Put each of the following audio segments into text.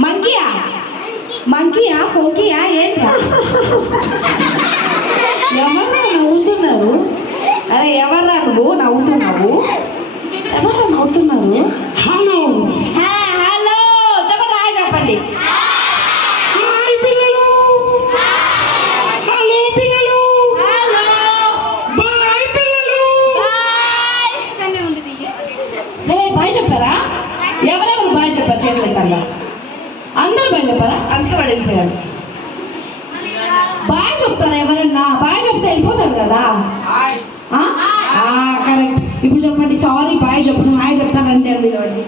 మంకియా మంకియా కొంకియా ఏంట్రా ఎవరు నవ్వుతున్నారు? అరే ఎవర్రా నువ్వు? నవ్వుతున్నావు? ఎవరు నవ్వుతున్నారు? హలో. హా, హలో. చెప్పండి హాయ్ చెప్పండి. హాయ్ పిల్లలు. హలో పిల్లలు. హలో. బాయ్ చెప్పారా? ఎవరెవరు బాయ్ చెప్పారు? చేతులు ఎత్తారా అందరూ బాయ్ చెప్పారా అందుకే వాడు వెళ్ళిపోయాడు. బాయ్ చెప్తారా ఎవరన్నా? బాయ్ చెప్తే వెళ్ళిపోతాడు కదా? కరెక్ట్. ఇప్పుడు చెప్పండి సారీ బాయ్ చెప్పను హాయ్ చెప్తానంటే అని పిలవండి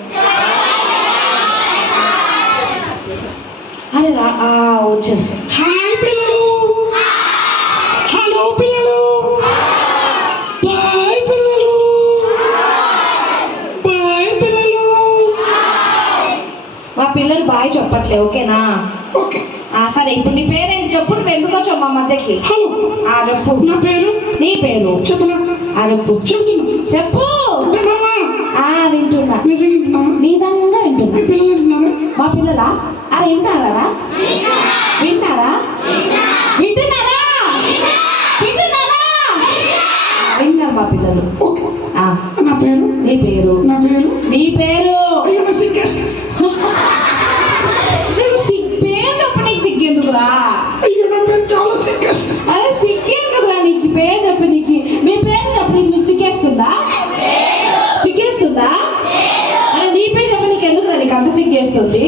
అరే వచ్చారు హాయ్ పిల్లలు హలో పిల్లలు బాయ్ పిల్లలు బాయ్ పిల్లలు మా పిల్లలు బాయ్ చెప్పట్లే ఓకేనా? ఓకే. ఆ, సరే ఇప్పుడు నీ పేరేంటి చెప్పు నువ్వు ఎందుకు వచ్చావు మా మధ్యకి? హలో. ఆ చెప్పు. నా పేరు? నీ పేరు? చెప్పనా? ఆ చెప్పు. చెప్పు. ఆ వింటున్నా. నిజంగా వింటున్నా? మీ పిల్లలు అరే వింటారా వింటారా వింటున్నారా? వింటున్నారా? వింటారు మా పిల్లలు. నా పేరు? నీ పేరు? నా పేరు? నీ పేరు? పేరు చెప్పు నీకు. మీ పేరు చెప్పు నీకు. మీకు సిగ్గేస్తుందా? సిగ్గేస్తుందా? అరే నీ పేరు చెప్పు నీకు ఎందుకురా నీకు అంత సిగ్గేస్తుంది?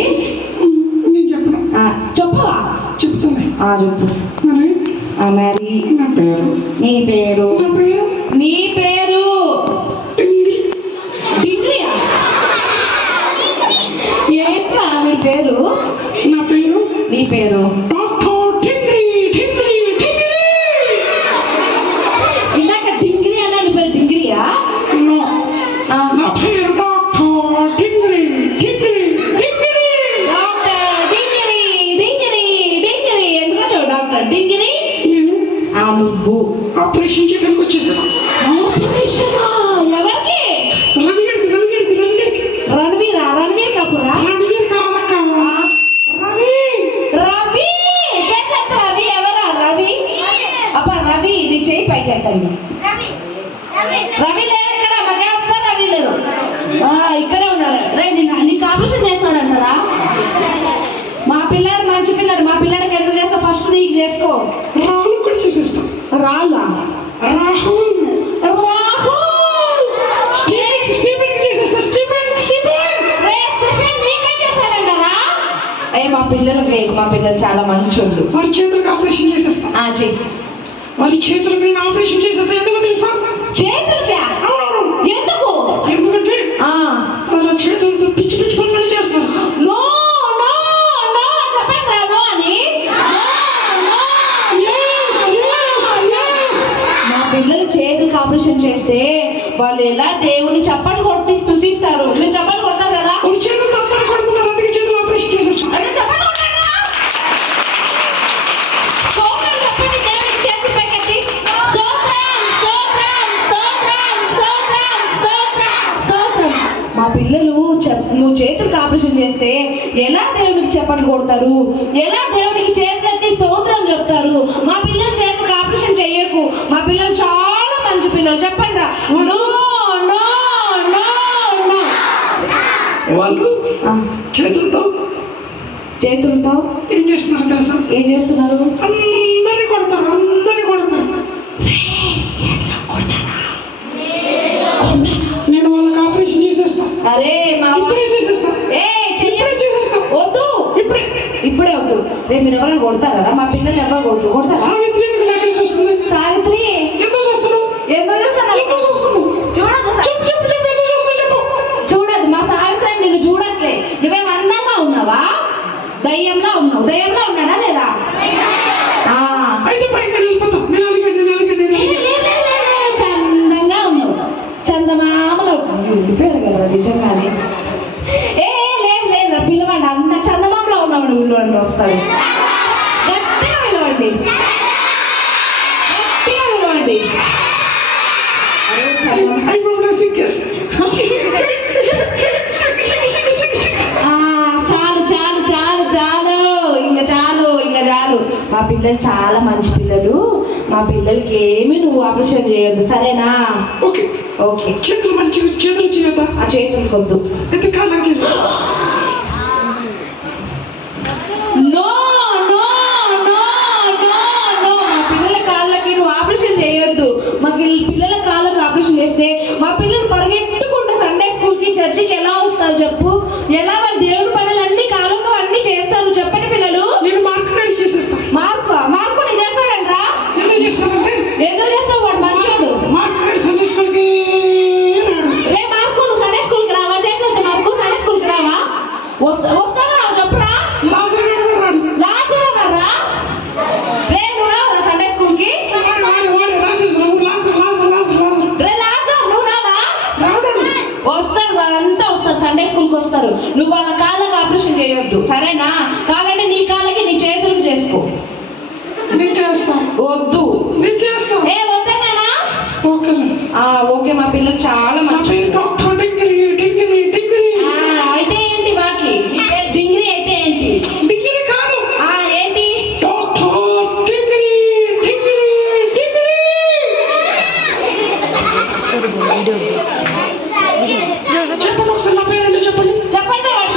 నేను చెప్పను ఆ, చెప్పవా? చెప్తాను ఆ చెప్పు. మరి? నా పేరు? నీ పేరు? నా పేరు? నీ పేరు? ఏంట్రా నీ పేరు? నా పేరు? నీ పేరు? ఆపరేషన్? చేయడానికి వచ్చేసాను ఆపరేషనా? ఎవరికి రణవీరా? రణవీర్ కపూరా? రవి! రవి! చేత రవి. ఎవరా రవి? అబ్బా రవి నీ చేయి పైకి ఎట్టండి రవి లేరు ఇక్కడ. మాకు ఎవ్వరు రవి లేరు ఆ, ఇక్కడే ఉన్నాడు. రే నిన్న నీకు ఆపరేషన్ చేస్తాడంటారా? మా పిల్లాడు మంచి పిల్లాడు. మా పిల్లాడికి ఎందుకు చేస్తా ఫస్ట్ నీకు చేసుకో. చేసేస్తాం రాళ్ళా రాహుల్ రాహుల్ స్టీఫెన్ మా పిల్లలు చేయకు మా పిల్లలు చాలా మంచోళ్ళు. వారి చేతులకు ఆపరేషన్ చేసేస్తా. ఆ చెయ్యి వారి చేతులకు నేను ఆపరేషన్ చేసేస్తా ఎందుకు తెలుసా? చేతులకా? ఎందుకు? ఎందుకంటే వాళ్ళ చేతులతో పిచ్చి పిచ్చి పనులు చేస్తారు నో నో నో చెప్పండి రా నో అని నో, నో. మా పిల్లలు చేతులకు ఆపరేషన్ చేస్తే వాళ్ళు ఎలా దేవుని చప్పట్లు కొట్టి స్థుతిస్తారు మీరు చప్పట్లు కొడతారు కదా వారి చేతులతో అందరూ కొడుతున్నారు అందుకే చేతులు ఆపరేషన్ చేసేస్తా అదే చప్పట్లు కొట్టండి రా. స్తోత్రం చెప్పండి దేవునికి చేతులు పైకెత్తి. స్తోత్రం, స్తోత్రం, స్తోత్రం, స్తోత్రం, స్తోత్రం, స్తోత్రం. మా పిల్లలు నువ్వు చేతులకు ఆపరేషన్ చేస్తే ఎలా దేవునికి చెప్పట్లు కొడతారు? ఎలా దేవునికి చేతులు ఎత్తి స్తోత్రం చెప్తారు? మా పిల్లలు చేతులకు ఆపరేషన్ చేయకు. మా పిల్లలు చాలా మంచి పిల్లలు. చెప్పండి రా. వాళ్ళు చేతులతో చేతులతో ఏం చేస్తున్నారు తెలుసా? ఏం చేస్తున్నారు? రేపు మీరు ఎవరైనా కొడతారా మా పిల్లలు ఎవరు కొడుతు కొడతారా? సావిత్రి చూడదు చూడదు మా సావిత్రి నిన్ను చూడట్లే. నువ్వేం అందంగా ఉన్నావా? దయ్యంలా ఉన్నావు. దయ్యంలా ఉన్నాడా లేదా? చందంగా ఉన్నావు. చందమామలో ఉండిపోయాడు కదా నిజంగానే. విలువండి వస్తారు గట్టిగా గట్టిగా చాలు చాలు చాలు చాలు. ఇంకా చాలు ఇంకా చాలు. మా పిల్లలు చాలా మంచి పిల్లలు. మా పిల్లలకి ఏమి నువ్వు ఆపరేషన్ చేయొద్దు. సరేనా? ఓకే. ఓకే. చేతులు మంచి చేతులు చేయొద్దా ఆ చేతులు కొద్దు. ఎంత కాలం ఈ పిల్లల కాళ్ళకు ఆపరేషన్ చేస్తే మా పిల్లలు పరిగెట్టుకుంటే సండే స్కూల్కి చర్చికి ఎలా వస్తారు చెప్పు? సరేనా? కాలంటే నీ కాళ్ళకి నీ చేతులకు చేసుకో. వద్దు. ఏ వద్దనా ఓకే మా పిల్లలు చాలా